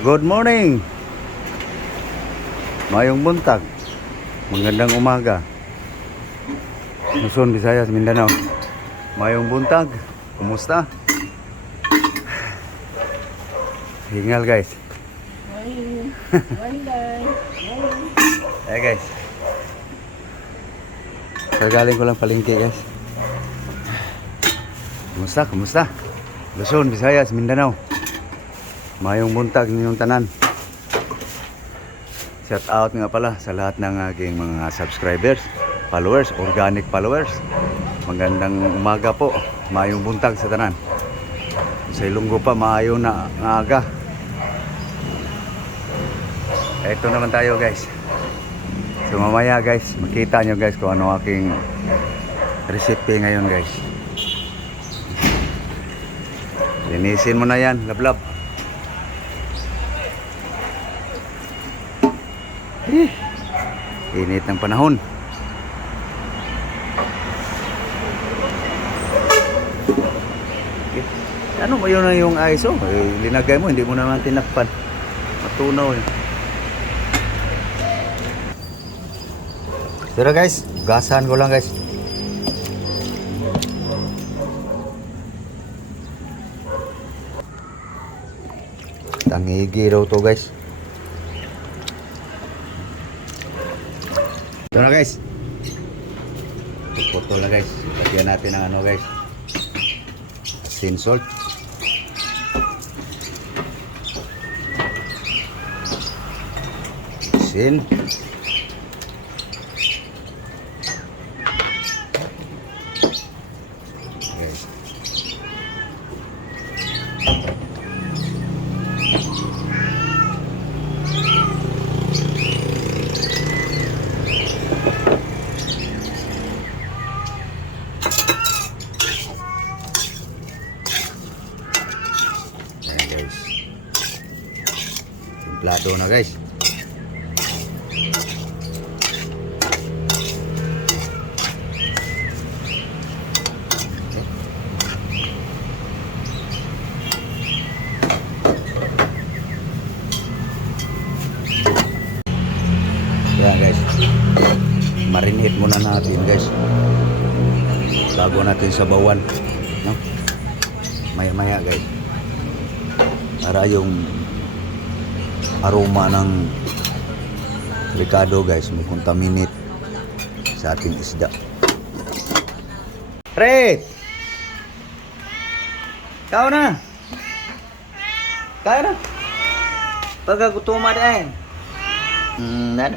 Good morning. Mayong buntag. Magandang umaga. Luzon, Visayas, Mindanao. Mayong buntag. Kumusta? Hingal guys. Eh guys. Kagaling ko lang palengke guys. Kumusta? Luzon, Visayas, Mindanao. Mayong buntag ninyong tanan. Shout out nga pala sa lahat ng aking mga subscribers, followers, organic followers. Magandang umaga po. Mayong buntag sa tanan. Sa Ilonggo pa maayo na aga. Ito naman tayo guys. So mamaya guys, makita nyo guys kung ano aking recipe ngayon guys. Linisin mo na yan, lablab. Init ng panahon. Ano mo yun na yung ISO? Linagay mo, hindi mo naman tinakpan. Matunaw eh. Pero guys, gasahan ko lang guys. Tangigi daw to guys. Ito na guys. Putol na guys. Lagyan natin ng ano guys. Asin salt. Asin. Guys. Templado na guys. Yan guys. Marinate muna natin guys. Bago natin sabawan, no? Maya-maya guys. Para yung aroma ng ricado guys mag-contaminate sa ating isda. Red! Kau na! Kaya na! Pagkagutuma dahil. Na!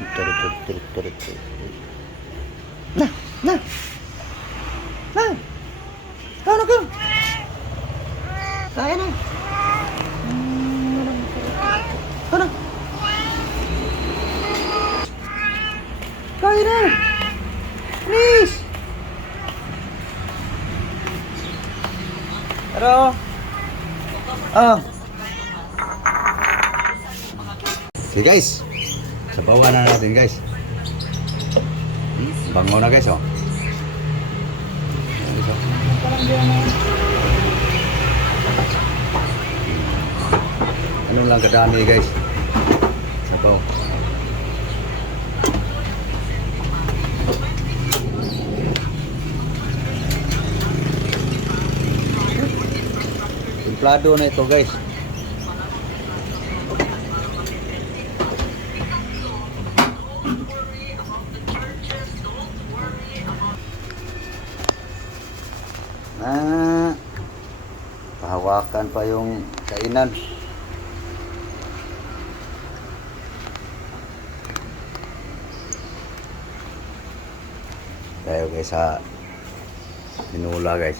Kau na ka! Kaya na! Ano? Kaya na! Please! Hello? Sige guys, sabawan na natin guys. Bango na guys oh. Ano lang kadami guys. Sabaw. Templado na ito guys. Pahawakan pa yung kainan. Tayo guys sa minula guys.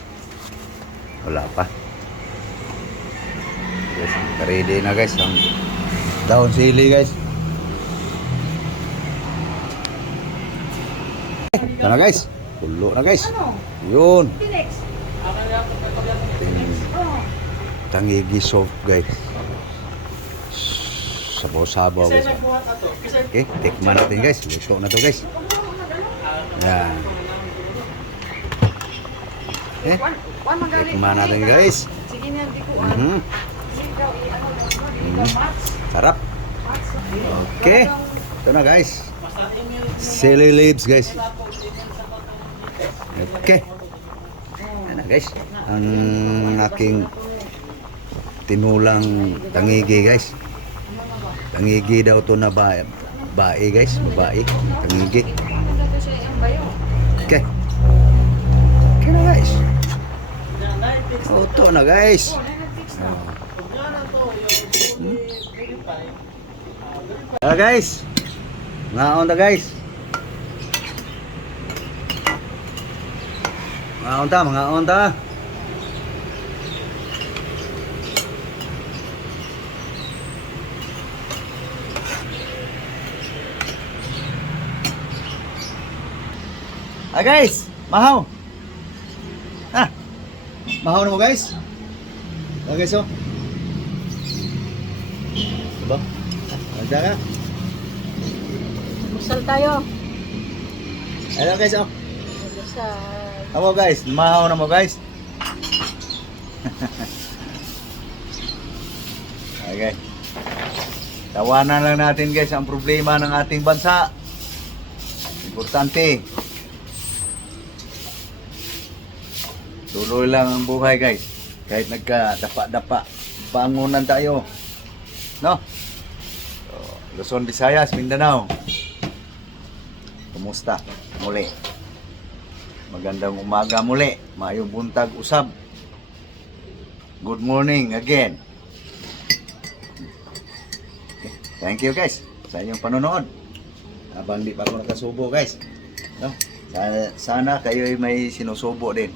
Wala pa. Guys, ready na guys ang daon sili guys. Ito na guys. Pulo na guys. Yun. Tangigi soft guys. Sabaw-sabaw guys. Okay, tikman natin guys. Luto na to guys. Yan. Tikman natin guys. Sige na, di ko. Sarap. Okay. Ito na guys. Celery leaves guys. Okay. Yan na guys. Ang aking tinulang tangigi guys. Tangigi daw to na bae guys. Bae. Tangigi. Okay. Okay na guys. Ito na guys. Guys. Ngaon ta guys. Ngaon ta, ngaon ta. Guys, mahaw. Mahaw na mo guys. Guys oh. Diba? Ada ka? Musal tayo. Ayan guys oh. Musal. Ako guys, mahaw na mo guys. Okay. Tawanan lang natin guys ang problema ng ating bansa. Importante. Tuloy lang ang buhay guys. Kahit nagka-dapa-dapa, bangunan tayo. No? So, Luzon, Visayas, Mindanao. Kumusta? Muli. Magandang umaga muli. Maayong buntag usab. Good morning again. Okay. Thank you guys sa inyong panonood. Habang di pa ako nakasubo guys. No? Sana kayo ay may sinusubo din.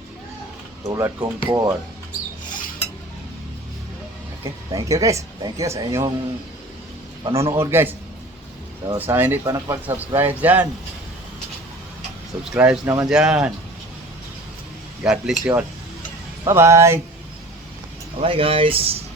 Tulad kong Ford. Okay, thank you guys. Thank you sa inyong panonood guys. So sa hindi pa nakapag-subscribe dyan, subscribe naman dyan. God bless you all. Bye bye. Bye bye guys.